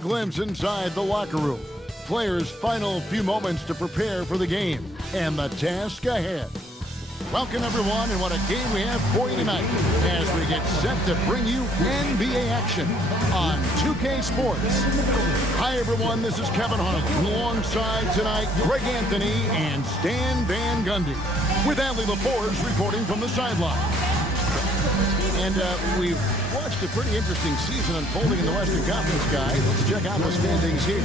Glimpse inside the locker room. Players' final few moments to prepare for the game and the task ahead. Welcome, everyone, and what a game we have for you tonight as we get set to bring you NBA action on 2K Sports. Hi, everyone. This is Kevin Harlan alongside tonight Greg Anthony and Stan Van Gundy with Adley LaForge reporting from the sideline. And we've watched a pretty interesting season unfolding in the Western Conference, guys. Let's check out the standings here.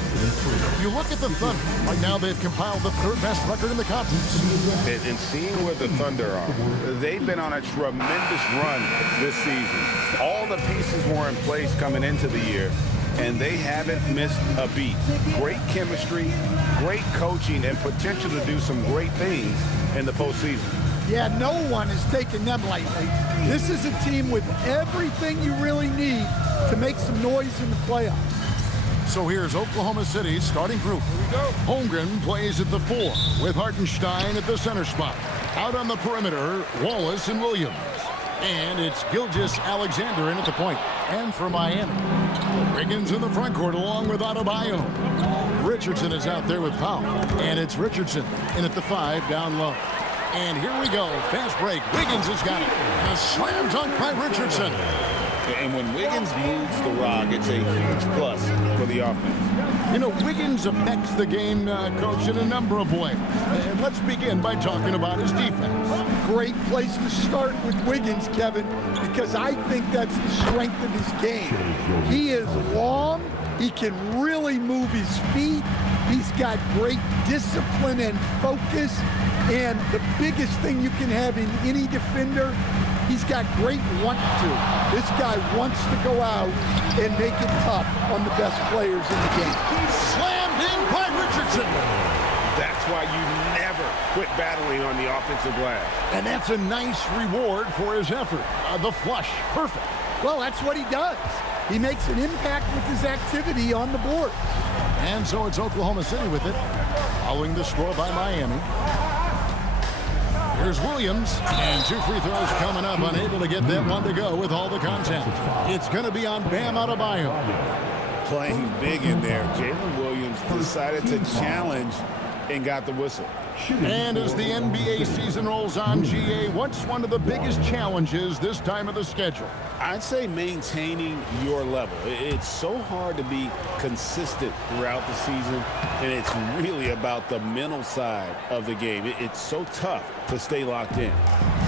You look at the Thunder. Right now, they've compiled the third-best record in the conference. And seeing where the Thunder are, they've been on a tremendous run this season. All the pieces were in place coming into the year, and they haven't missed a beat. Great chemistry, great coaching, and potential to do some great things in the postseason. Yeah, no one is taking them lightly. This is a team with everything you really need to make some noise in the playoffs. So here's Oklahoma City's starting group. Here we go. Holmgren plays at the 4 with Hartenstein at the center spot. Out on the perimeter, Wallace and Williams. And it's Gilgeous-Alexander in at the point. And for Miami, Wiggins in the front court along with Adebayo. Richardson is out there with Powell. And it's Richardson in at the 5 down low. And here we go. Fast break. Wiggins has got it. And a slam dunk by Richardson. And when Wiggins moves the rock, it's a huge plus for the offense. You know, Wiggins affects the game, Coach, in a number of ways. And let's begin by talking about his defense. Great place to start with Wiggins, Kevin, because I think that's the strength of his game. He is long. He can really move his feet. He's got great discipline and focus. And the biggest thing you can have in any defender, he's got great want to. This guy wants to go out and make it tough on the best players in the game. Slammed in by Richardson. That's why you never quit battling on the offensive glass. And that's a nice reward for his effort. The flush, perfect. Well, that's what he does. He makes an impact with his activity on the board. And so it's Oklahoma City with it, following the score by Miami. Here's Williams, and 2 free throws coming up, unable to get that one to go with all the contact. It's going to be on Bam Adebayo. Playing big in there. Jalen Williams decided to challenge and got the whistle. And as the NBA season rolls on, GA, what's one of the biggest challenges this time of the schedule? I'd say maintaining your level. It's so hard to be consistent throughout the season, and it's really about the mental side of the game. It's so tough to stay locked in.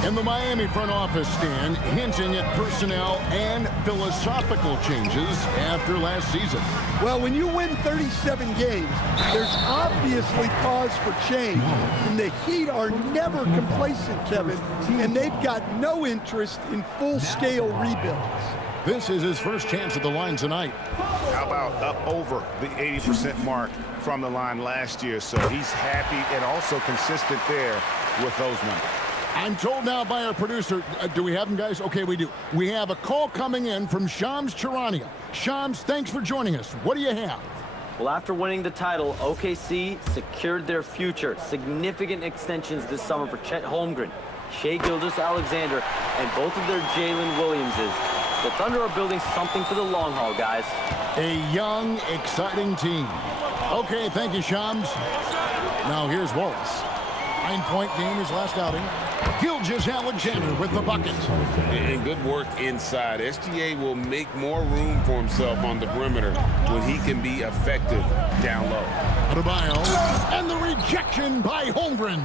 And the Miami front office, Stan, hinting at personnel and philosophical changes after last season. Well, when you win 37 games, there's obviously cause for change. And the Heat are never complacent, Kevin, and they've got no interest in full-scale rebuilds. This is his first chance at the line tonight. How about up over the 80% mark from the line last year? So he's happy and also consistent there with those numbers. I'm told now by our producer, do we have him, guys? Okay, we do. We have a call coming in from Shams Charania. Shams, thanks for joining us. What do you have? Well, after winning the title, OKC secured their future. Significant extensions this summer for Chet Holmgren, Shai Gilgeous-Alexander, and both of their Jalen Williamses. The Thunder are building something for the long haul, guys. A young, exciting team. Okay, thank you, Shams. Now here's Wallace. 9-point game his last outing. Gilgeous-Alexander with the bucket. And good work inside. SGA will make more room for himself on the perimeter when he can be effective down low. Adebayo, and the rejection by Holmgren.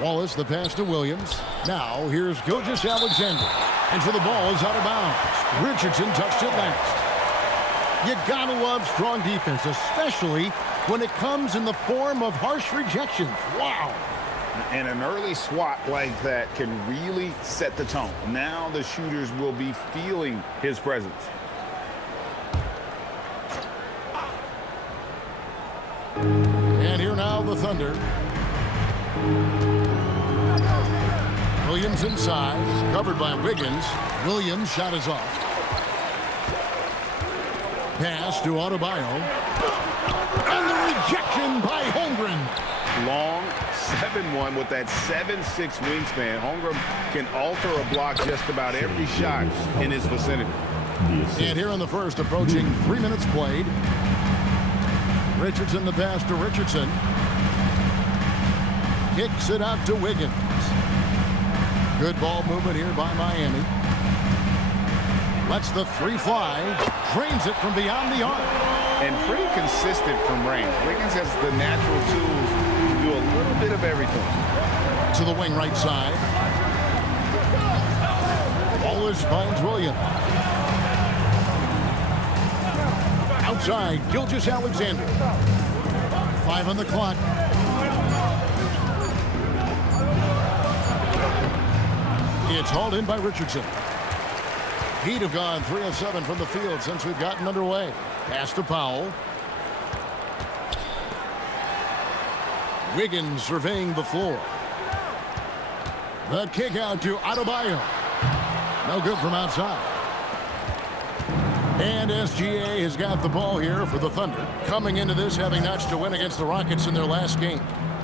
Wallace, the pass to Williams. Now here's Gilgeous-Alexander. And so the ball is out of bounds. Richardson touched it last. You gotta love strong defense, especially when it comes in the form of harsh rejections. Wow. And an early swat like that can really set the tone. Now the shooters will be feeling his presence. And here now the Thunder. Williams inside, covered by Wiggins. Williams' shot is off. Pass to Adebayo. And the rejection by Holmgren. Long 7-1 with that 7'6" wingspan. Holmgren can alter a block just about every shot in his vicinity. And here in the first, approaching 3 minutes played. Richardson the pass to Richardson. Kicks it out to Wiggins. Good ball movement here by Miami. Lets the three fly. Drains it from beyond the arc. And pretty consistent from range. Wiggins has the natural tools to do a little bit of everything. To the wing right side. Wallace finds Williams. Outside, Gilgeous-Alexander. 5 on the clock. It's hauled in by Richardson. Heat have gone 3 of 7 from the field since we've gotten underway. Pass to Powell. Wiggins surveying the floor. The kick out to Adebayo. No good from outside. And SGA has got the ball here for the Thunder. Coming into this having notched a win against the Rockets in their last game.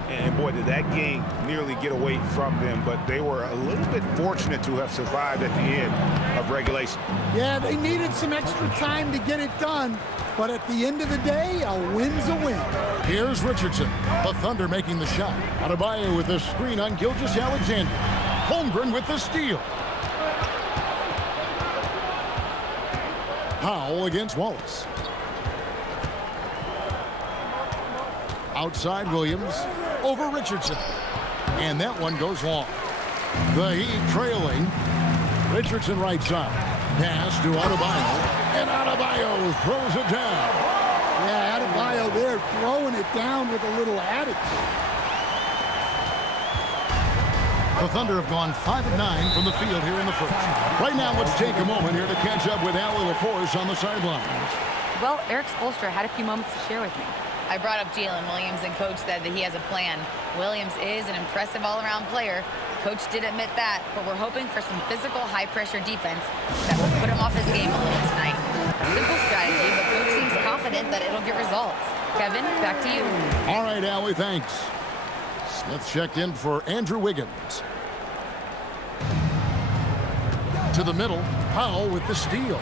And boy, did that game nearly get away from them, but they were a little bit fortunate to have survived at the end of regulation. Yeah, they needed some extra time to get it done, but at the end of the day, a win's a win. Here's Richardson. The Thunder making the shot. Adebayo with the screen on Gilgeous-Alexander. Holmgren with the steal. Powell against Wallace. Outside Williams. Over Richardson. And that one goes long. The Heat trailing. Richardson right side. Pass to Adebayo. And Adebayo throws it down. Yeah, Adebayo there throwing it down with a little attitude. The Thunder have gone 5 of 9 from the field here in the first. Right now, let's take a moment here to catch up with Allie LaForce on the sidelines. Well, Eric Spoelstra had a few moments to share with me. I brought up Jalen Williams, and Coach said that he has a plan. Williams is an impressive all-around player. Coach did admit that, but we're hoping for some physical, high-pressure defense that will put him off his game a little tonight. Simple strategy, but Coach seems confident that it'll get results. Kevin, back to you. All right, Allie, thanks. Smith checked in for Andrew Wiggins. To the middle, Powell with the steal.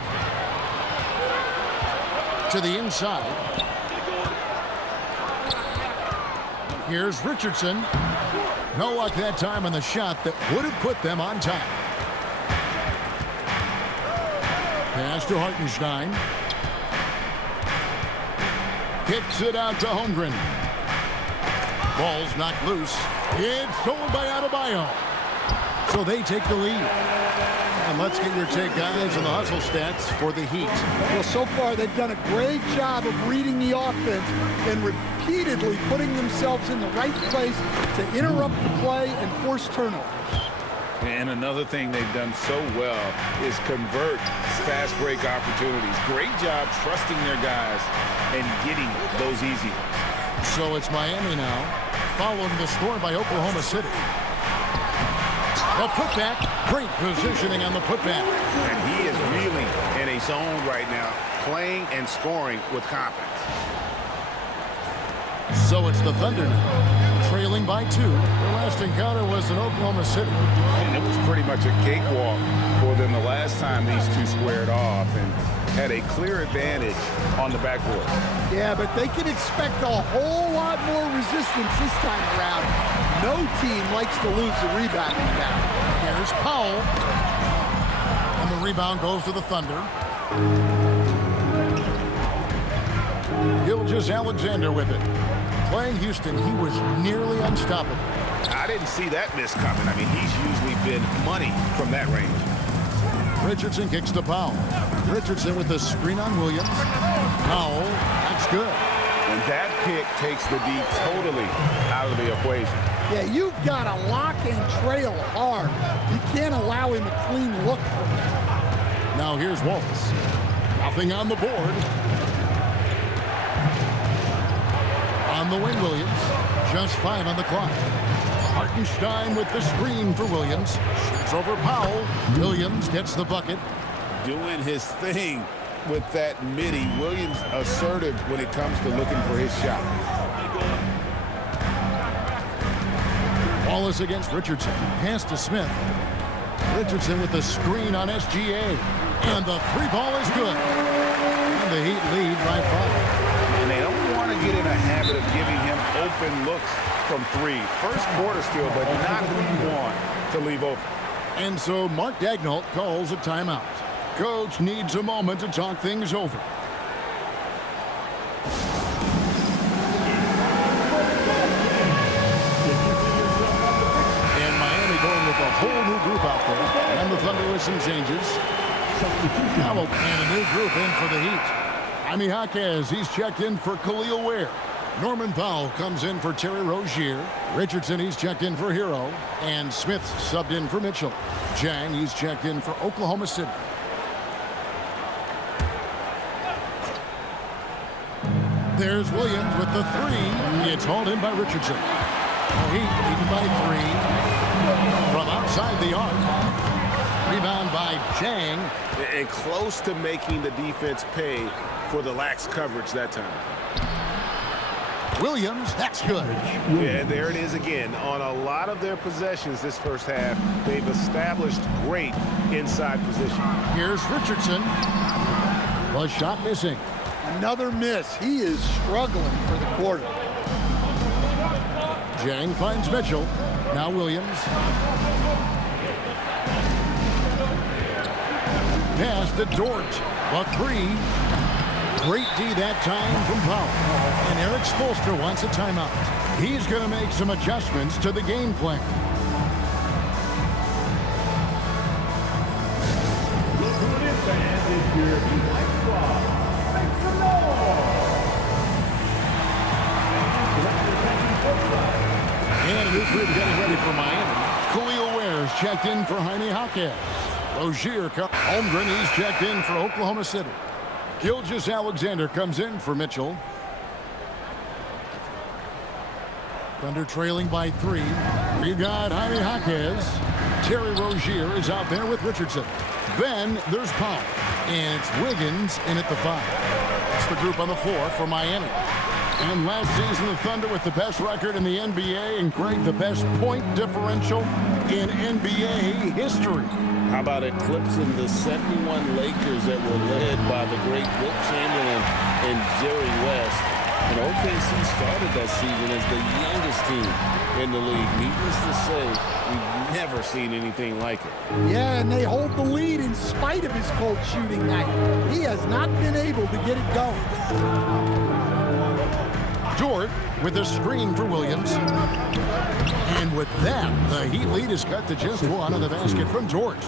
To the inside. Here's Richardson. No luck that time on the shot that would have put them on top. Pass to Hartenstein. Kicks it out to Holmgren. Ball's knocked loose. It's stolen by Adebayo. So they take the lead. And let's get your take, guys, on the hustle stats for the Heat. Well, so far they've done a great job of reading the offense and repeatedly putting themselves in the right place to interrupt the play and force turnovers. And another thing they've done so well is convert fast break opportunities. Great job trusting their guys and getting those easy ones. So it's Miami now, following the score by Oklahoma City. The putback, great positioning on the putback. And he is really in a zone right now, playing and scoring with confidence. So it's the Thunder now, trailing by 2. Their last encounter was in Oklahoma City. And it was pretty much a cakewalk for them the last time these two squared off and had a clear advantage on the backboard. Yeah, but they can expect a whole lot more resistance this time around. No team likes to lose the rebounding battle. Here's Powell. And the rebound goes to the Thunder. Gilgeous-Alexander with it. Playing Houston, he was nearly unstoppable. I didn't see that miss coming. I mean, he's usually been money from that range. Richardson kicks to Powell. Richardson with the screen on Williams. Powell, that's good. And that pick takes the D totally out of the equation. Yeah, you've got to lock and trail hard. You can't allow him a clean look from that. Now here's Wallace. Nothing on the board. On the wing, Williams. Just 5 on the clock. Hartenstein with the screen for Williams. Shoots over Powell. Williams gets the bucket. Doing his thing with that midi. Williams assertive when it comes to looking for his shot. Wallace against Richardson. Pass to Smith. Richardson with the screen on SGA. And the three ball is good. And the Heat lead by 5. And they don't want to get in a habit of giving him open looks from 3. First quarter still, but not who you want to leave open. And so Mark Daigneault calls a timeout. Coach needs a moment to talk things over. And Miami going with a whole new group out there. And the Thunder with some changes. Now and a new group in for the Heat. Jaime Jaquez, he's checked in for Khalil Ware. Norman Powell comes in for Terry Rozier. Richardson, he's checked in for Hero. And Smith's subbed in for Mitchell. Jang, he's checked in for Oklahoma City. There's Williams with the 3. It's hauled in by Richardson. Heat leading by 3. From outside the arc. Rebound by Jang. And close to making the defense pay for the lax coverage that time. Williams, that's good. Yeah, there it is again. On a lot of their possessions this first half, they've established great inside position. Here's Richardson. The shot missing. Another miss. He is struggling for the quarter. Jang finds Mitchell. Now Williams. Pass to Dort. The 3. Great D that time from Powell. And Eric Spoelstra wants a timeout. He's going to make some adjustments to the game plan. And a new group getting ready for Miami. Khalil Ware's checked in for Jaime Jaquez. Rozier, Holmgren, he's checked in for Oklahoma City. Gilgeous-Alexander comes in for Mitchell. Thunder trailing by 3. We've got Jaime Jaquez. Terry Rozier is out there with Richardson. Then there's Powell. And it's Wiggins in at the 5. It's the group on the floor for Miami. And last season, the Thunder with the best record in the NBA, and Greg, the best point differential in NBA history. How about eclipsing the 71 Lakers that were led by the great Wilt Chamberlain and Jerry West? And OKC started that season as the youngest team in the league. Needless to say, we've never seen anything like it. Yeah, and they hold the lead in spite of his cold shooting night. He has not been able to get it going. Dort with a screen for Williams. And with that, the Heat lead is cut to just 1 on the basket from Dort.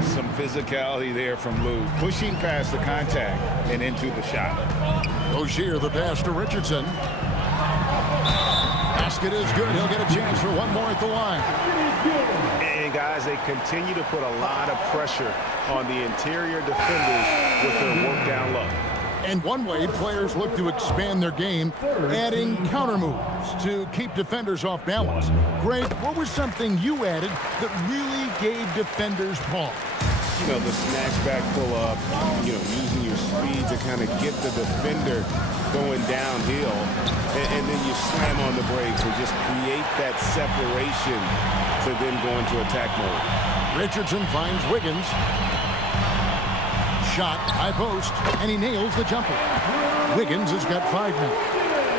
Some physicality there from Lou, pushing past the contact and into the shot. Rozier, the pass to Richardson. Basket is good. He'll get a chance for one more at the line. And guys, they continue to put a lot of pressure on the interior defenders with their work down low. And one way players look to expand their game, adding counter moves to keep defenders off balance. Greg, what was something you added that really gave defenders pause? You know, the snatch back pull-up, using your speed to kind of get the defender going downhill. And then you slam on the brakes and just create that separation to then go into attack mode. Richardson finds Wiggins. Shot, high post, and he nails the jumper. Wiggins has got 5 now.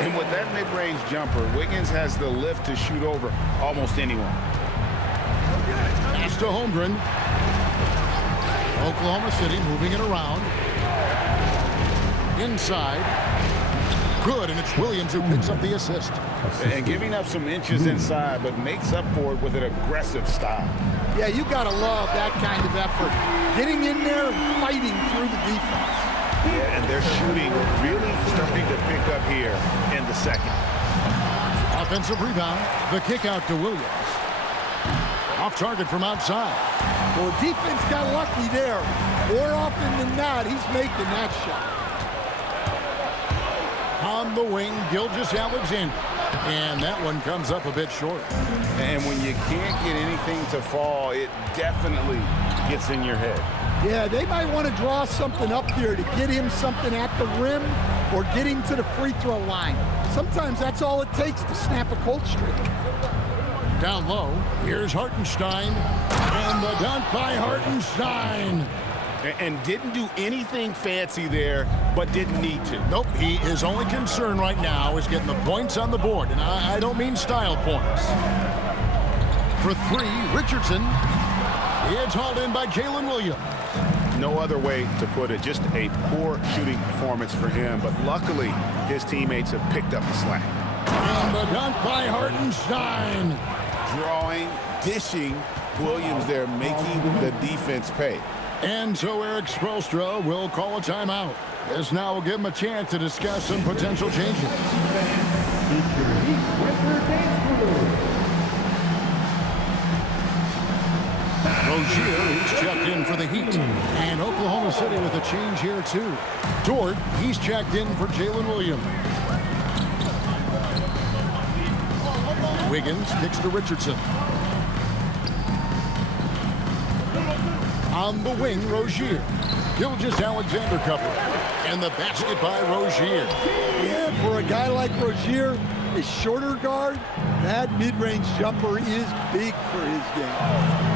And with that mid-range jumper, Wiggins has the lift to shoot over almost anyone. Pass to Holmgren. Oklahoma City moving it around. Inside. Good, and it's Williams who picks up the assist. And giving up some inches inside, but makes up for it with an aggressive style. Yeah, you got to love that kind of effort. Getting in there and fighting through the defense. Yeah, and their shooting really starting to pick up here in the second. Offensive rebound. The kick out to Williams. Off target from outside. Well, defense got lucky there. More often than not, he's making that shot. On the wing, Gilgeous-Alexander. And that one comes up a bit short. And when you can't get anything to fall, it definitely gets in your head. Yeah, they might want to draw something up here to get him something at the rim or get him to the free throw line. Sometimes that's all it takes to snap a cold streak. Down low, here's Hartenstein. And the dunk by Hartenstein. And didn't do anything fancy there, but didn't need to. Nope, his only concern right now is getting the points on the board, and I don't mean style points. For three, Richardson. It's hauled in by Jalen Williams. No other way to put it. Just a poor shooting performance for him, but luckily his teammates have picked up the slack. And the dunk by Hartenstein. Drawing, dishing, Williams there making the defense pay. And so Eric Spoelstra will call a timeout. This now will give him a chance to discuss some potential changes. Rozier, he's checked in for the Heat. And Oklahoma City with a change here, too. Dort, he's checked in for Jalen Williams. Wiggins kicks to Richardson. On the wing, Rozier. Gilgeous-Alexander cover. And the basket by Rozier. Yeah, for a guy like Rozier, a shorter guard, that mid-range jumper is big for his game.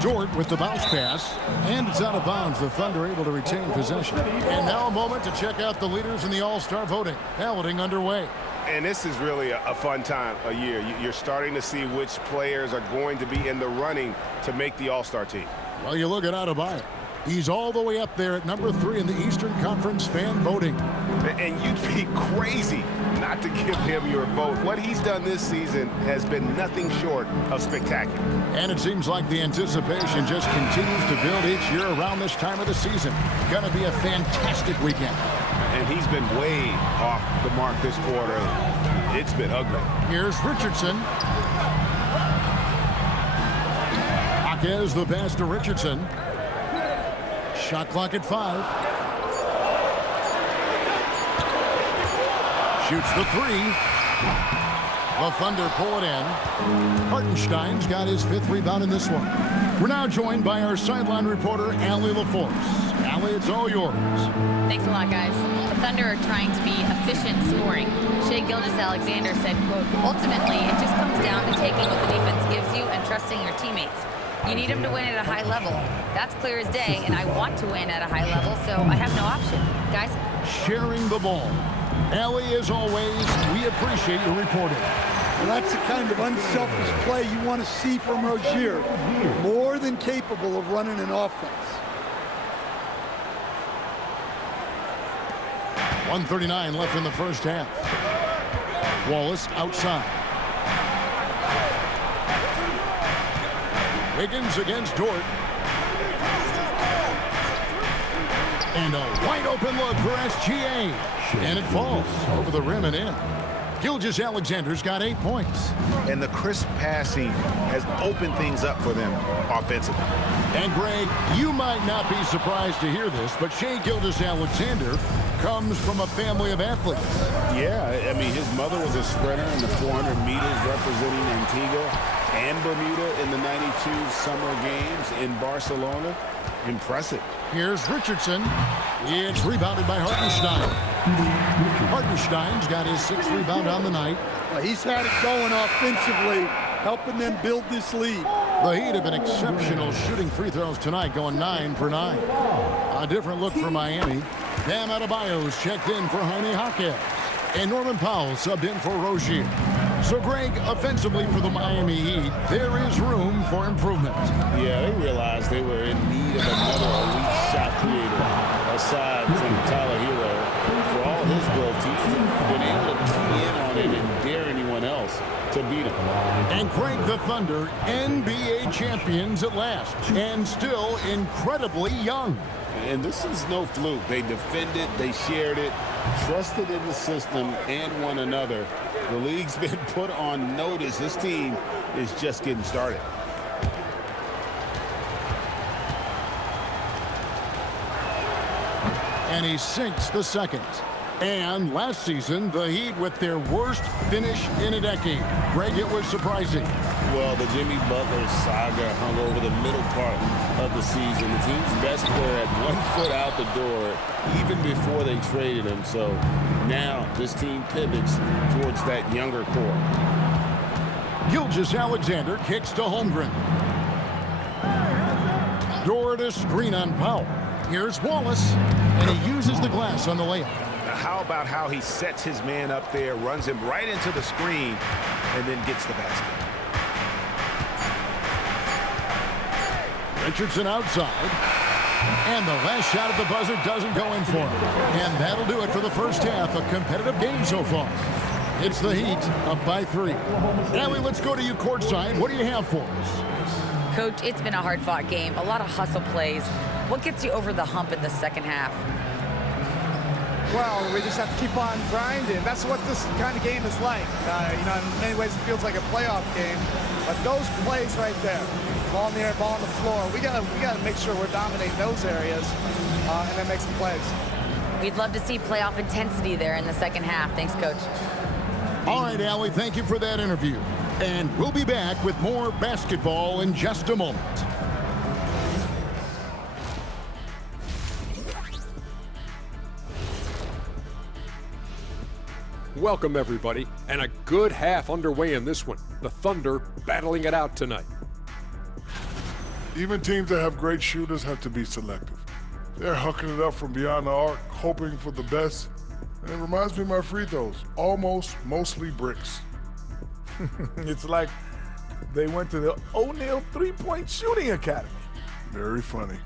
Dort with the bounce pass, and it's out of bounds. The Thunder able to retain possession. And now a moment to check out the leaders in the All-Star voting. Balloting underway. And this is really a fun time of year. You're starting to see which players are going to be in the running to make the All-Star team. Well, you look at Adebayo. He's all the way up there at number 3 in the Eastern Conference fan voting. And you'd be crazy not to give him your vote. What he's done this season has been nothing short of spectacular. And it seems like the anticipation just continues to build each year around this time of the season. Gonna be a fantastic weekend. And he's been way off the mark this quarter. It's been ugly. Here's Richardson. Jaquez the pass to Richardson. Shot clock at 5. Shoots the 3. The Thunder pull it in. Hartenstein's got his 5th rebound in this one. We're now joined by our sideline reporter, Allie LaForce. Allie, it's all yours. Thanks a lot, guys. The Thunder are trying to be efficient scoring. Shai Gilgeous-Alexander said, quote, ultimately, it just comes down to taking what the defense gives you and trusting your teammates. You need them to win at a high level. That's clear as day, and I want to win at a high level, so I have no option. Guys? Sharing the ball. Allie, as always, we appreciate your reporting. Well, that's the kind of unselfish play you want to see from Rozier. More than capable of running an offense. 1:39 left in the first half. Wallace outside. Wiggins against Dort. And a wide open look for SGA. And it falls over the rim and in. Gilgeous-Alexander's got 8 points. And the crisp passing has opened things up for them offensively. And Greg, you might not be surprised to hear this, but Shai Gilgeous-Alexander comes from a family of athletes. Yeah, I mean, his mother was a sprinter in the 400 meters representing Antigua and Bermuda in the 92 Summer Games in Barcelona. Impressive. Here's Richardson. It's rebounded by Hartenstein. Hartenstein's got his 6th rebound on the night. Well, he's had it going offensively, helping them build this lead. The Heat have been exceptional shooting free throws tonight, going 9 for 9. A different look for Miami. Bam Adebayo's checked in for Jaime Jaquez. And Norman Powell subbed in for Rozier. So, Greg, offensively for the Miami Heat, there is room for improvement. Yeah, they realized they were in need of another elite shot creator aside from Tyler Hero. For all his growth, he's been able to key in on it and dare anyone else to beat him. And Greg, the Thunder, NBA champions at last, and still incredibly young. And this is no fluke. They defended, they shared it, trusted in the system and one another. The league's been put on notice. This team is just getting started. And he sinks the second. And last season, the Heat with their worst finish in a decade. Greg, it was surprising. Well, the Jimmy Butler saga hung over the middle part of the season. The team's best player had 1 foot out the door even before they traded him. So now this team pivots towards that younger core. Gilgeous-Alexander kicks to Holmgren. Door to screen on Powell. Here's Wallace, and he uses the glass on the layup. Now, how about how he sets his man up there, runs him right into the screen, and then gets the basket. Richardson outside. And the last shot at the buzzer doesn't go in for him. And that'll do it for the first half. A competitive game so far. It's the Heat up by 3. Allie, let's go to you courtside. What do you have for us? Coach, it's been a hard-fought game. A lot of hustle plays. What gets you over the hump in the second half? Well, we just have to keep on grinding. That's what this kind of game is like. In many ways, it feels like a playoff game. But those plays right there, ball in the air, ball on the floor, we gotta make sure we're dominating those areas and then make some plays. We'd love to see playoff intensity there in the second half. Thanks, Coach. All right, Allie, thank you for that interview. And we'll be back with more basketball in just a moment. Welcome, everybody, and a good half underway in this one. The Thunder battling it out tonight. Even teams that have great shooters have to be selective. They're hucking it up from beyond the arc, hoping for the best. And it reminds me of my free throws, mostly bricks. It's like they went to the O'Neal three-point shooting academy. Very funny.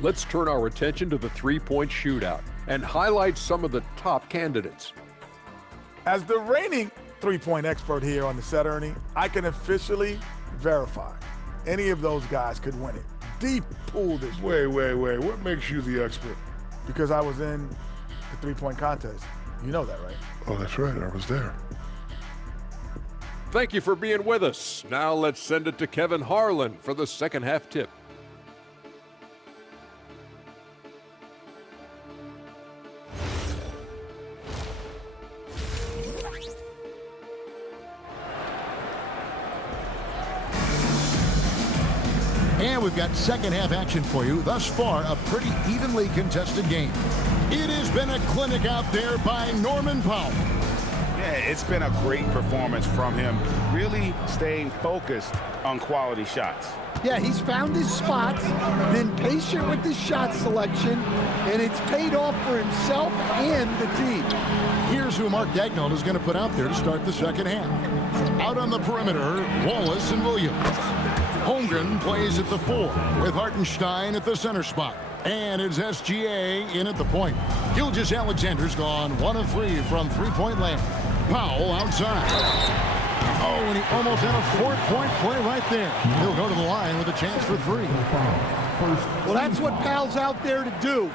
Let's turn our attention to the three-point shootout and highlight some of the top candidates. As the reigning three-point expert here on the set, Ernie, I can officially verify any of those guys could win it. Deep pool this year. Wait. What makes you the expert? Because I was in the three-point contest. You know that, right? Oh, that's right. I was there. Thank you for being with us. Now let's send it to Kevin Harlan for the second half tip. And we've got second half action for you. Thus far, a pretty evenly contested game. It has been a clinic out there by Norman Powell. Yeah, it's been a great performance from him, really staying focused on quality shots. Yeah, he's found his spots, been patient with his shot selection, and it's paid off for himself and the team. Here's who Mark Daigneault is going to put out there to start the second half. Out on the perimeter, Wallace and Williams. Holmgren plays at the 4 with Hartenstein at the center spot. And it's SGA in at the point. Gilgeous-Alexander's gone 1 of 3 from three-point land. Powell outside. Oh, and he almost had a 4-point play right there. He'll go to the line with a chance for 3. Well, that's what Powell's out there to do.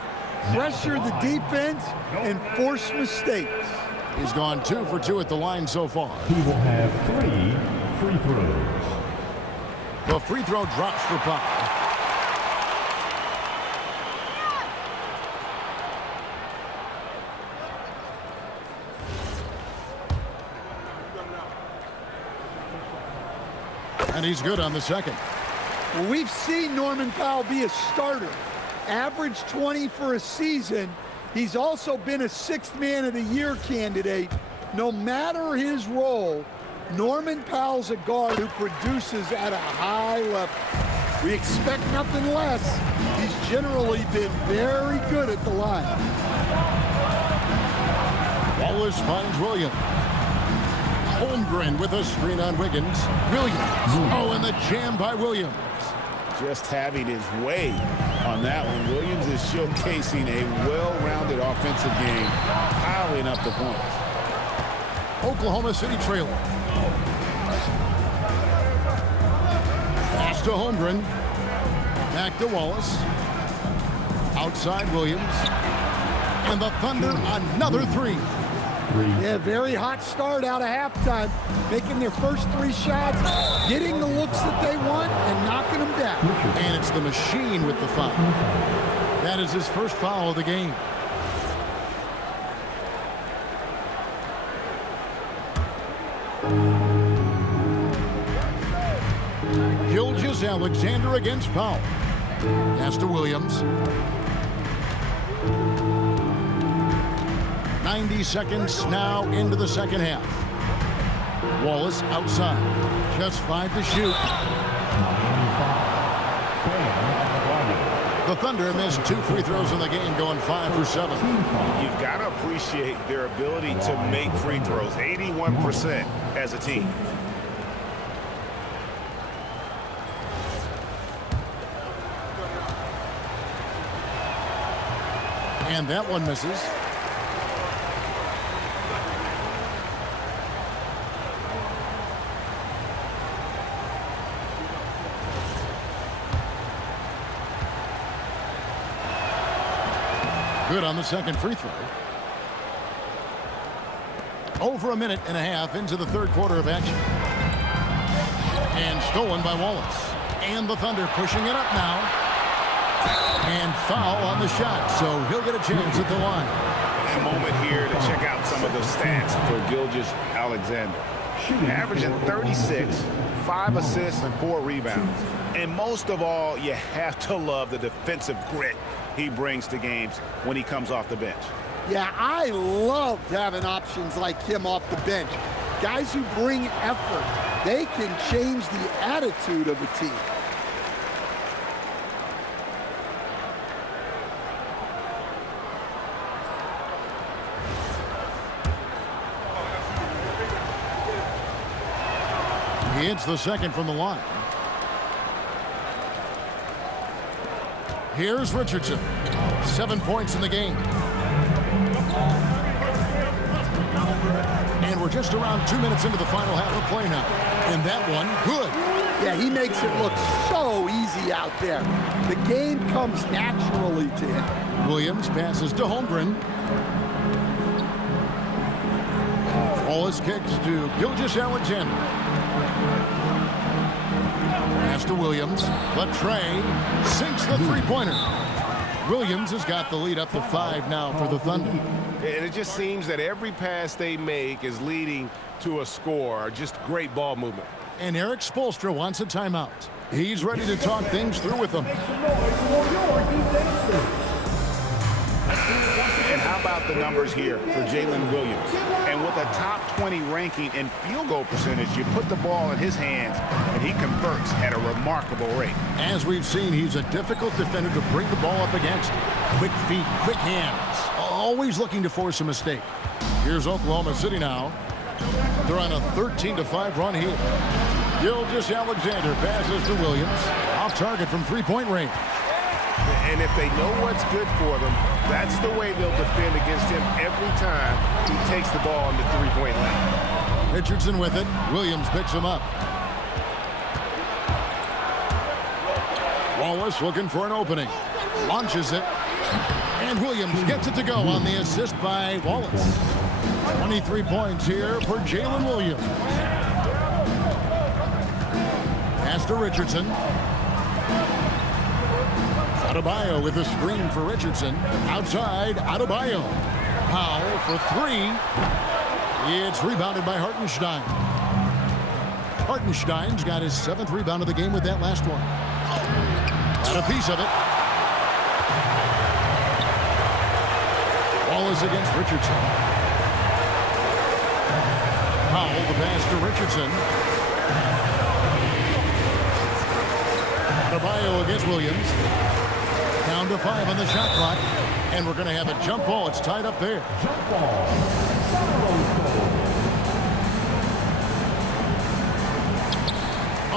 Pressure the defense and force mistakes. He's gone 2 for 2 at the line so far. He will have 3 free throws. The free throw drops for Powell. And he's good on the second. Well, we've seen Norman Powell be a starter. Average 20 for a season. He's also been a 6th Man of the Year candidate. No matter his role, Norman Powell's a guard who produces at a high level. We expect nothing less. He's generally been very good at the line. Wallace finds Williams. Holmgren with a screen on Wiggins. Williams. Oh, and the jam by Williams. Just having his way on that one. Williams is showcasing a well-rounded offensive game, piling up the points. Oklahoma City trailer. Pass to Holmgren. Back to Wallace. Outside Williams. And the Thunder another 3. Yeah, very hot start out of halftime. Making their first 3 shots, getting the looks that they want, and knocking them down. And it's the machine with the foul. That is his first foul of the game. Gilgeous-Alexander against Powell. Pass to Williams. 90 seconds now into the second half. Wallace outside. Just 5 to shoot. The Thunder missed 2 free throws in the game, going 5 for 7. You've got to appreciate their ability to make free throws, 81% as a team. And that one misses. Good on the second free throw. Over a minute and a half into the third quarter of action. And stolen by Wallace. And the Thunder pushing it up now. And foul on the shot, so he'll get a chance at the line. A moment here to check out some of the stats for Gilgeous-Alexander. Averaging 36, 5 assists, and 4 rebounds. And most of all, you have to love the defensive grit he brings to games when he comes off the bench. Yeah, I loved having options like him off the bench. Guys who bring effort. They can change the attitude of a team. He hits the second from the line. Here's Richardson. 7 points in the game. And we're just around 2 minutes into the final half of play now. And that one, good. Yeah, he makes it look so easy out there. The game comes naturally to him. Williams passes to Holmgren. Wallace kicks to Gilgeous-Alexander. Pass to Williams. Latrey sinks the three-pointer. Williams has got the lead up to 5 now for the Thunder. And it just seems that every pass they make is leading to a score. Just great ball movement. And Erik Spoelstra wants a timeout. He's ready to talk things through with them. And how about the numbers here for Jalen Williams? And with a top 20 ranking in field goal percentage, you put the ball in his hands, and he converts at a remarkable rate. As we've seen, he's a difficult defender to bring the ball up against. Quick feet, quick hands. Always looking to force a mistake. Here's Oklahoma City now. They're on a 13-5 run here. Gilgeous-Alexander passes to Williams. Off target from three-point range. And if they know what's good for them, that's the way they'll defend against him every time he takes the ball in the three-point line. Richardson with it. Williams picks him up. Wallace looking for an opening. Launches it. And Williams gets it to go on the assist by Wallace. 23 points here for Jalen Williams. Pass to Richardson. Adebayo with a screen for Richardson. Outside, Adebayo. Powell for 3. It's rebounded by Hartenstein. Hartenstein's got his 7th rebound of the game with that last one. Got a piece of it. Wallace against Richardson. Powell, the pass to Richardson. Adebayo against Williams. Down to 5 on the shot clock. And we're going to have a jump ball. It's tied up there. Jump ball.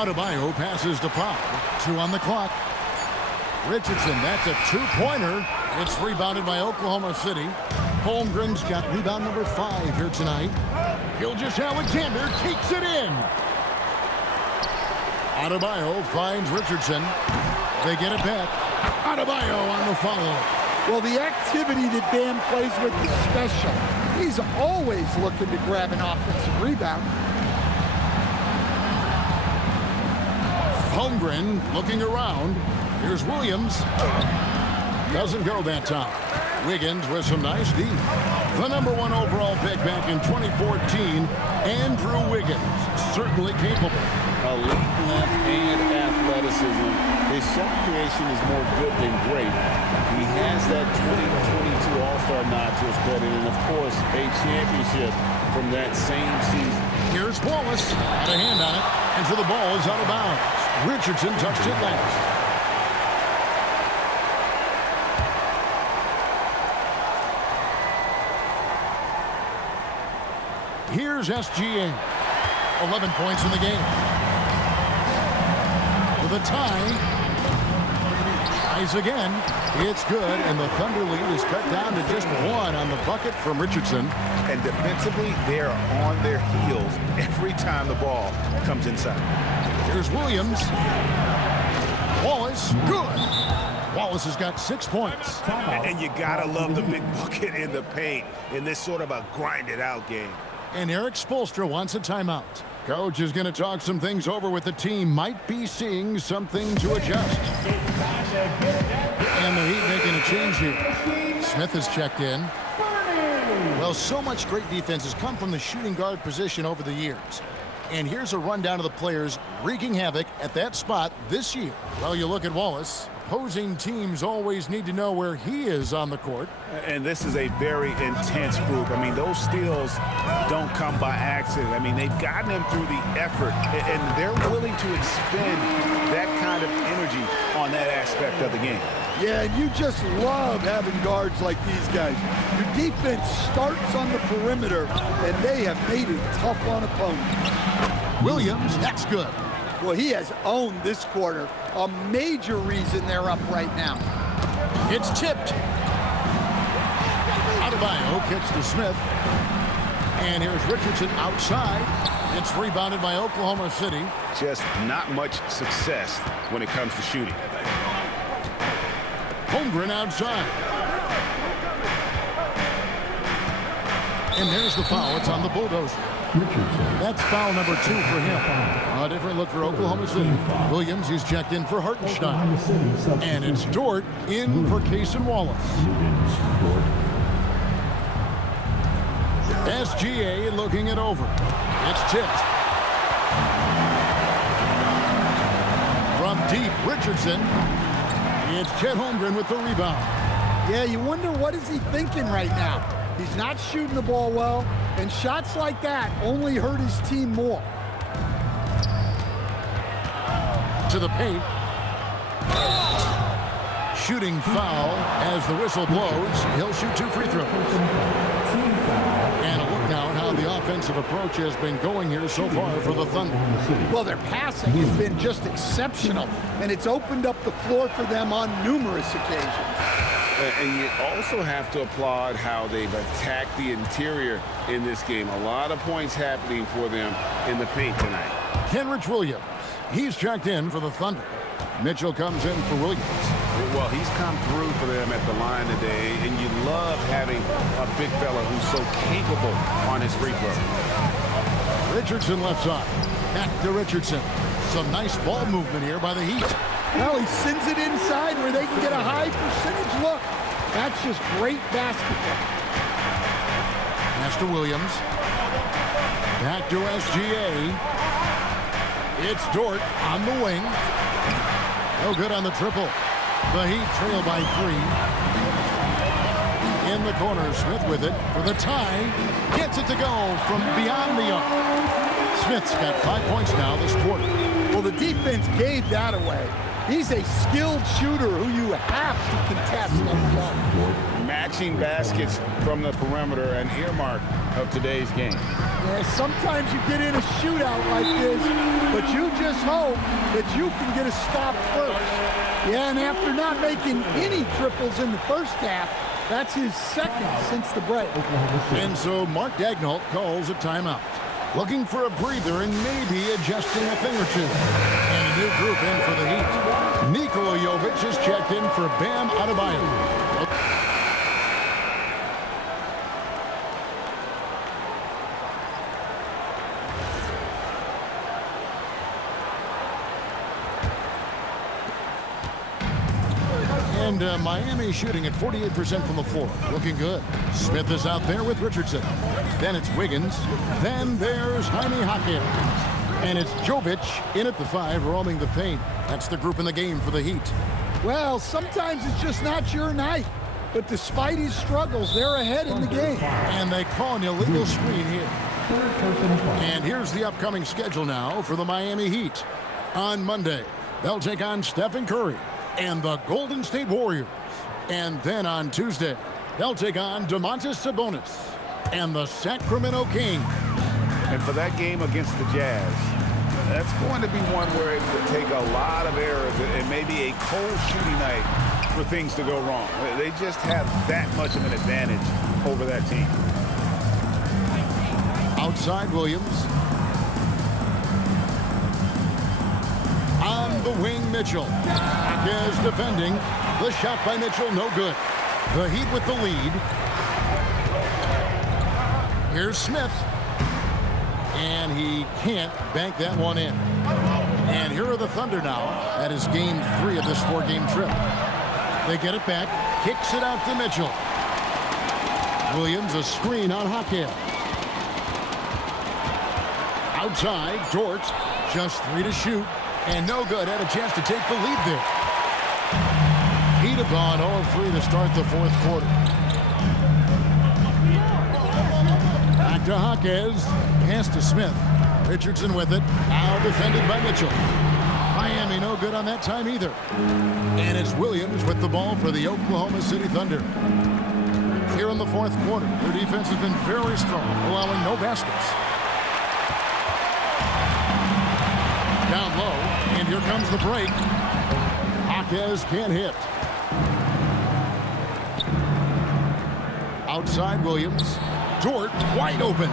Adebayo passes to Powell. 2 on the clock. Richardson, that's a 2-pointer. It's rebounded by Oklahoma City. Holmgren's got rebound number 5 here tonight. Gilgeous-Alexander takes it in. Adebayo finds Richardson. They get it back. Adebayo on the follow. Well, the activity that Bam plays with is special. He's always looking to grab an offensive rebound. Holmgren looking around. Here's Williams. Doesn't go that time. Wiggins with some nice D. The number 1 overall pick back in 2014, Andrew Wiggins. Certainly capable. Elite length and athleticism. His shot creation is more good than great. He has that 2022 All-Star nod to his credit, and of course, a championship from that same season. Here's Wallace. Got a hand on it, and so the ball is out of bounds. Richardson touched it last. Here's SGA. 11 points in the game. For the tie. Tries again. It's good, and the Thunder lead is cut down to just 1 on the bucket from Richardson. And defensively, they are on their heels every time the ball comes inside. Here's Williams. Wallace, good. Wallace has got 6 points. And you gotta love the big bucket in the paint in this sort of a grinded-out game. And Eric Spoelstra wants a timeout. Coach is going to talk some things over with the team. Might be seeing something to adjust. And the Heat making a change here. Smith has checked in. Well, so much great defense has come from the shooting guard position over the years. And here's a rundown of the players wreaking havoc at that spot this year. Well, you look at Wallace. Opposing teams always need to know where he is on the court. And this is a very intense group. I mean, those steals don't come by accident. I mean, they've gotten him through the effort, and they're willing to expend that kind of energy on that aspect of the game. Yeah, and you just love having guards like these guys. Your defense starts on the perimeter, and they have made it tough on opponents. Williams, that's good. Well, he has owned this quarter. A major reason they're up right now. It's tipped. Adebayo kicks to Smith. And here's Richardson outside. It's rebounded by Oklahoma City. Just not much success when it comes to shooting. Holmgren outside. And there's the foul. It's on the Bulldozer. That's foul number 2 for him. A different look for Oklahoma City. Williams, he's checked in for Hartenstein. And it's Dort in for Cason Wallace. SGA looking it over. It's tipped. From deep, Richardson. It's Chet Holmgren with the rebound. Yeah, you wonder what is he thinking right now. He's not shooting the ball well, and shots like that only hurt his team more. To the paint. Shooting foul as the whistle blows. He'll shoot 2 free throws. And a look now at how the offensive approach has been going here so far for the Thunder. Well, their passing has been just exceptional, and it's opened up the floor for them on numerous occasions. And you also have to applaud how they've attacked the interior in this game. A lot of points happening for them in the paint tonight. Kenrich Williams. He's checked in for the Thunder. Mitchell comes in for Williams. Well, he's come through for them at the line today, and you love having a big fella who's so capable on his free throw. Richardson left side. Back to Richardson. Some nice ball movement here by the Heat. Well, he sends it inside where they can get a high percentage look. That's just great basketball. Pass to Williams. Back to SGA. It's Dort on the wing. No good on the triple. The Heat trail by 3. In the corner, Smith with it for the tie. Gets it to go from beyond the arc. Smith's got 5 points now this quarter. Well, the defense gave that away. He's a skilled shooter who you have to contest on the arc. Matching baskets from the perimeter, an earmark of today's game. Yeah, sometimes you get in a shootout like this, but you just hope that you can get a stop first. Yeah, and after not making any triples in the first half, that's his second since the break. And so Mark Daigneault calls a timeout. Looking for a breather and maybe adjusting a thing or two. And a new group in for the Heat. Nikola Jovic is checked in for Bam Adebayo. And Miami shooting at 48% from the floor. Looking good. Smith is out there with Richardson. Then it's Wiggins. Then there's Jaime Jaquez. And it's Jovic in at the 5, roaming the paint. That's the group in the game for the Heat. Well, sometimes it's just not your night. But despite his struggles, they're ahead in the game. And they call an illegal screen here. And here's the upcoming schedule now for the Miami Heat. On Monday, they'll take on Stephen Curry and the Golden State Warriors. And then on Tuesday, they'll take on Domantas Sabonis and the Sacramento Kings. And for that game against the Jazz, that's going to be one where it would take a lot of errors and maybe a cold shooting night for things to go wrong. They just have that much of an advantage over that team. Outside Williams. On the wing, Mitchell. Is defending. The shot by Mitchell, no good. The Heat with the lead. Here's Smith. And he can't bank that one in. And here are the Thunder now. That is game 3 of this 4-game trip. They get it back. Kicks it out to Mitchell. Williams, a screen on Hakeem. Outside, Dort. Just 3 to shoot. And no good. Had a chance to take the lead there. He'd have gone 0-3 to start the 4th quarter. Back to Hawkes. Pass to Smith. Richardson with it. Now defended by Mitchell. Miami no good on that time either. And it's Williams with the ball for the Oklahoma City Thunder. Here in the 4th quarter, their defense has been very strong, allowing no baskets. Down low, and here comes the break. Hawkes can't hit. Outside Williams. Dort wide open.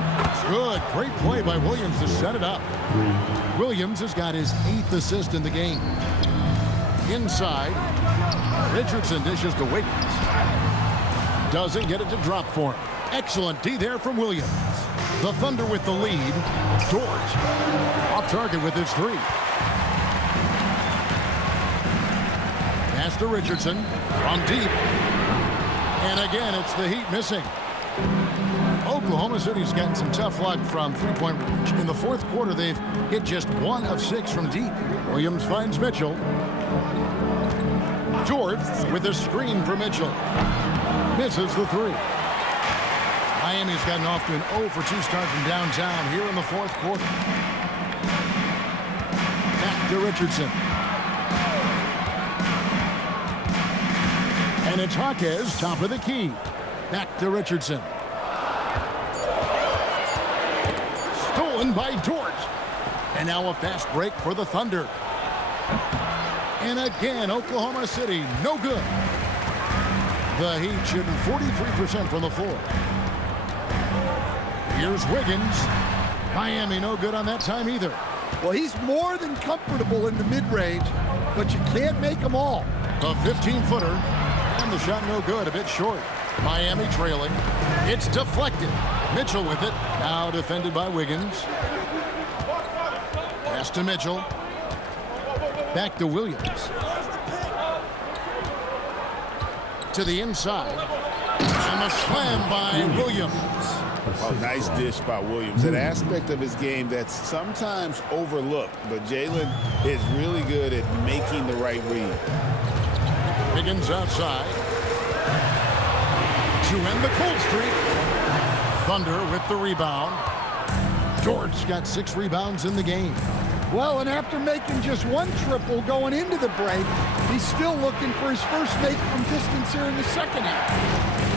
Good. Great play by Williams to set it up. Williams has got his 8th assist in the game. Inside. Richardson dishes to Wiggins. Doesn't get it to drop for him. Excellent D there from Williams. The Thunder with the lead. Dort off target with his 3. Pass to Richardson from deep. And again, it's the Heat missing. Oklahoma City's gotten some tough luck from 3-point range. In the 4th quarter, they've hit just 1 of 6 from deep. Williams finds Mitchell. Dort with a screen for Mitchell. Misses the 3. Miami's gotten off to an 0-for-2 start from downtown here in the 4th quarter. Back to Richardson. And it's Hawkes, top of the key. Back to Richardson. Stolen by Dort. And now a fast break for the Thunder. And again, Oklahoma City, no good. The Heat shooting 43% from the floor. Here's Wiggins. Miami no good on that time either. Well, he's more than comfortable in the mid-range, but you can't make them all. A 15-footer. And the shot no good, a bit short. Miami trailing. It's deflected. Mitchell with it. Now defended by Wiggins. Pass to Mitchell. Back to Williams. To the inside. And the slam by Williams. Oh, nice dish by Williams. An aspect of his game that's sometimes overlooked, but Jalen is really good at making the right read. Wiggins outside. To end the cold streak. Thunder with the rebound. Dort's got 6 rebounds in the game. Well, and after making just 1 triple going into the break, he's still looking for his first make from distance here in the 2nd half.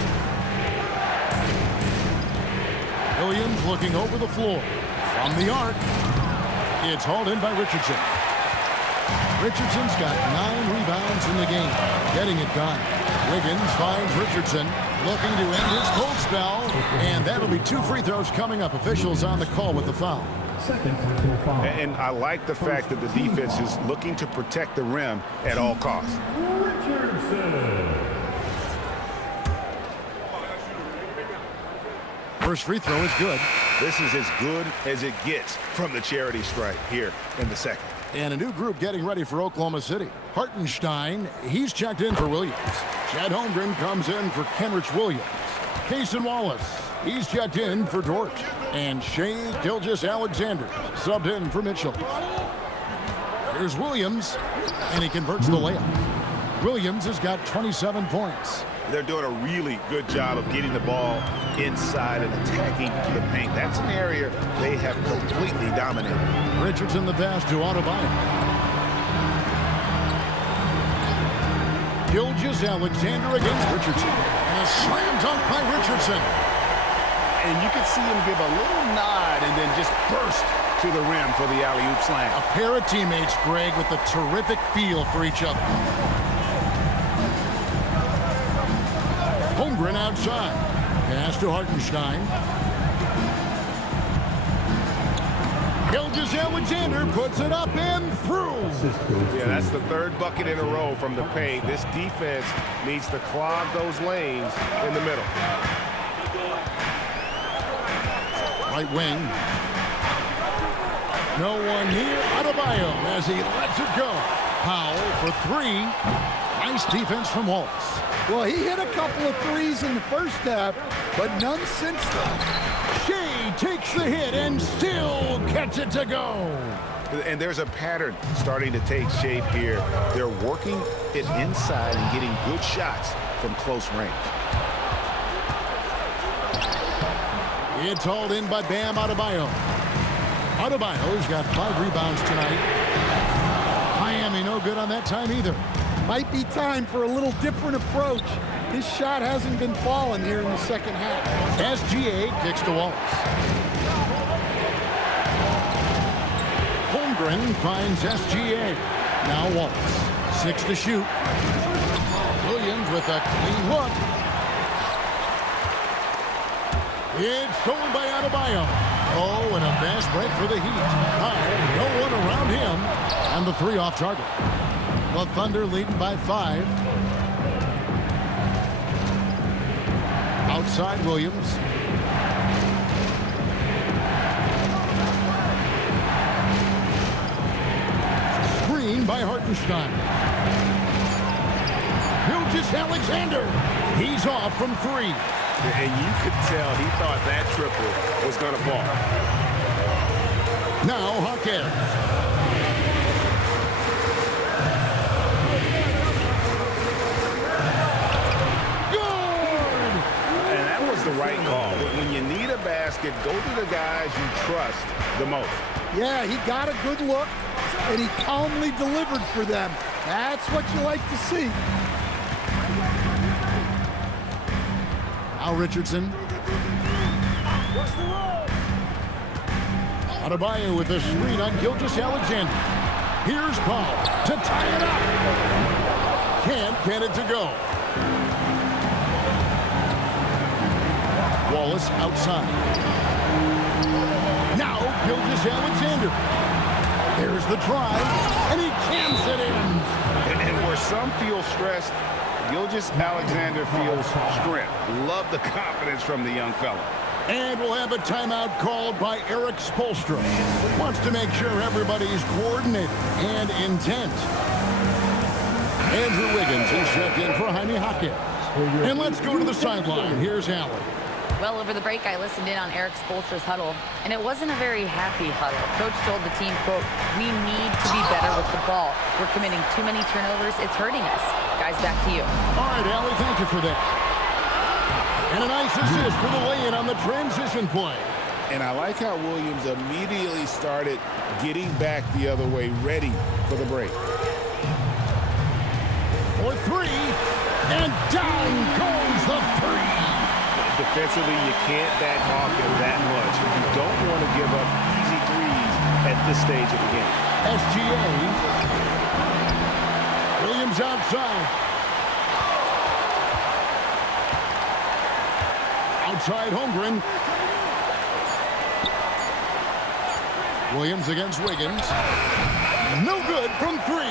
Williams looking over the floor. From the arc. It's hauled in by Richardson. Richardson's got 9 rebounds in the game. Getting it done. Wiggins finds Richardson. Looking to end his cold spell. And that'll be 2 free throws coming up. Officials on the call with the foul. And I like the fact that the defense is looking to protect the rim at all costs. First free throw is good. This is as good as it gets from the charity stripe here in the 2nd. And a new group getting ready for Oklahoma City. Hartenstein, he's checked in for Williams. Chad Holmgren comes in for Kenrich Williams. Cason Wallace, he's checked in for Dort. And Shai Gilgeous-Alexander subbed in for Mitchell. Here's Williams, and he converts the layup. Williams has got 27 points. They're doing a really good job of getting the ball inside and attacking the paint. That's an area they have completely dominated. Richardson the pass to Adebayo. Gilgeous-Alexander against Richardson. And a slam dunk by Richardson. And you can see him give a little nod and then just burst to the rim for the alley-oop slam. A pair of teammates, Greg, with a terrific feel for each other. Holmgren outside. Pass to Hartenstein. Gilgeous-Alexander puts it up and through. Yeah, that's the third bucket in a row from the paint. This defense needs to clog those lanes in the middle. Right wing. No one here. Adebayo as he lets it go. Powell for three. Nice defense from Wallace. Well, he hit a couple of threes in the first half, but none since then. Shea takes the hit and still gets it to go. And there's a pattern starting to take shape here. They're working it inside and getting good shots from close range. It's hauled in by Bam Adebayo. Adebayo's got 5 rebounds tonight. Miami no good on that time either. Might be time for a little different approach. His shot hasn't been falling here in the second half. SGA kicks to Wallace. Holmgren finds SGA. Now Wallace. 6 to shoot. Williams with a clean look. It's stolen by Adebayo. Oh, and a fast break for the Heat. No one around him. And the 3 off target. The Thunder leading by 5. Outside Williams. Screen by Hartenstein. Gilgeous-Alexander. He's off from 3. And you could tell he thought that triple was going to fall. Now Hawkins. The right call. When you need a basket, go to the guys you trust the most. Yeah, he got a good look, and he calmly delivered for them. That's what you like to see. Al Richardson. Adebayo with a screen on Gilgeous-Alexander. Here's Paul to tie it up. Can't get it to go. Wallace outside. Now Gilgeous-Alexander. There's the drive, and he jams it in. And where some feel stressed, Gilgeous-Alexander feels strength. Love the confidence from the young fella. And we'll have a timeout called by Erik Spoelstra. Wants to make sure everybody's coordinated and intent. Andrew Wiggins is checked in for Jaime Jaquez. And let's go to the sideline. Here's Allen. Well, over the break, I listened in on Erik Spoelstra's huddle, and it wasn't a very happy huddle. Coach told the team, quote, "We need to be better with the ball. We're committing too many turnovers. It's hurting us." Guys, back to you. All right, Allie, thank you for that. And a nice assist for the lay-in on the transition play. And I like how Williams immediately started getting back the other way, ready for the break. For 3, and down goes the 3. Defensively, you can't back off him that much. You don't want to give up easy threes at this stage of the game. SGA. Williams outside. Outside Holmgren. Williams against Wiggins. No good from 3.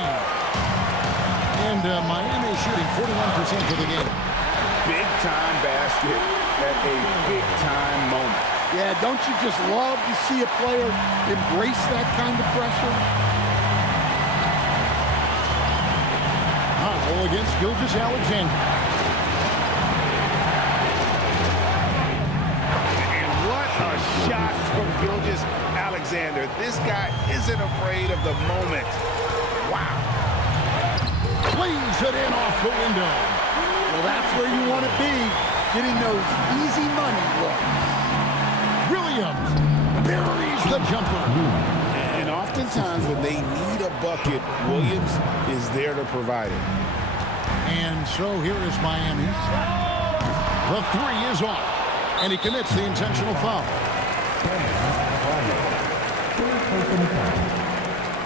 And Miami shooting 41% for the game. Big-time basket at a big-time moment. Yeah, don't you just love to see a player embrace that kind of pressure? Powell against Gilgeous-Alexander. And what a shot from Gilgeous-Alexander. This guy isn't afraid of the moment. Wow. Plays it in off the window. Well, that's where you want to be, getting those easy money looks. Williams buries the jumper. And oftentimes when they need a bucket, Williams is there to provide it. And so here is Miami. The 3 is off. And he commits the intentional foul.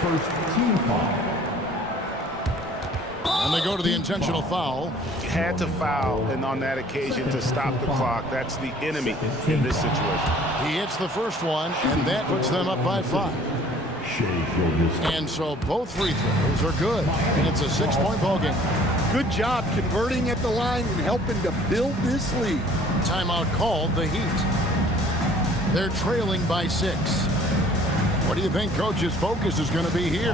First team foul. And they go to the intentional foul. Had to foul, and on that occasion to stop the clock. That's the enemy in this situation. He hits the first one, and that puts them up by 5. And so both free throws are good, and it's a 6-point ball game. Good job converting at the line and helping to build this lead. Timeout called, the Heat. They're trailing by 6. What do you think Coach's focus is going to be here?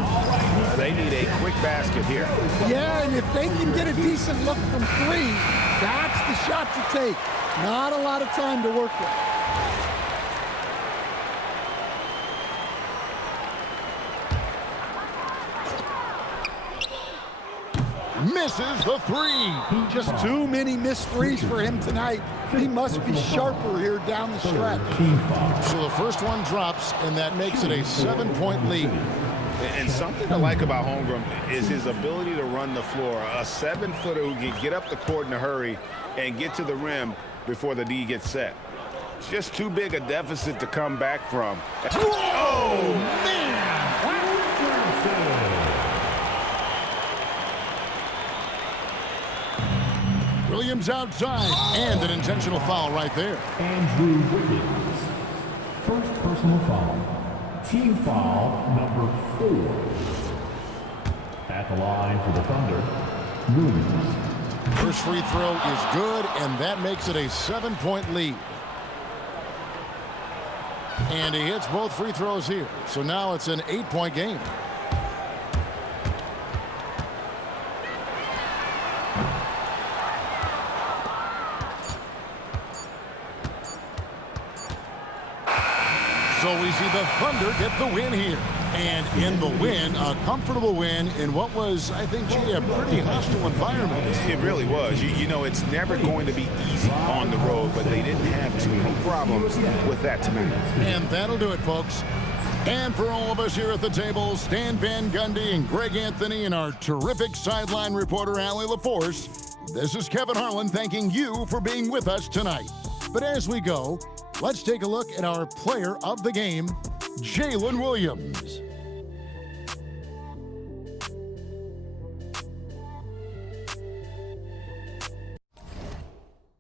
They need a quick basket here. Yeah, and if they can get a decent look from 3, that's the shot to take. Not a lot of time to work with. Misses the 3. Just too many missed threes for him tonight. He must be sharper here down the stretch. So the first one drops, and that makes it a 7-point lead. And something I like about Holmgren is his ability to run the floor. A 7-footer who can get up the court in a hurry and get to the rim before the D gets set. It's just too big a deficit to come back from. Oh, man! Williams outside, and an intentional foul right there. Andrew Wiggins. First personal foul. Team foul number 4. At the line for the Thunder, Williams. First free throw is good, and that makes it a 7-point lead. And he hits both free throws here. So now it's an 8-point game. So we see the Thunder get the win here. And in the win, a comfortable win in what was, I think, gee, a pretty hostile environment. It really was. You know, it's never going to be easy on the road, but they didn't have too many problems with that tonight. And that'll do it, folks. And for all of us here at the table, Stan Van Gundy and Greg Anthony and our terrific sideline reporter, Allie LaForce, this is Kevin Harlan thanking you for being with us tonight. But as we go, let's take a look at our player of the game, Jalen Williams.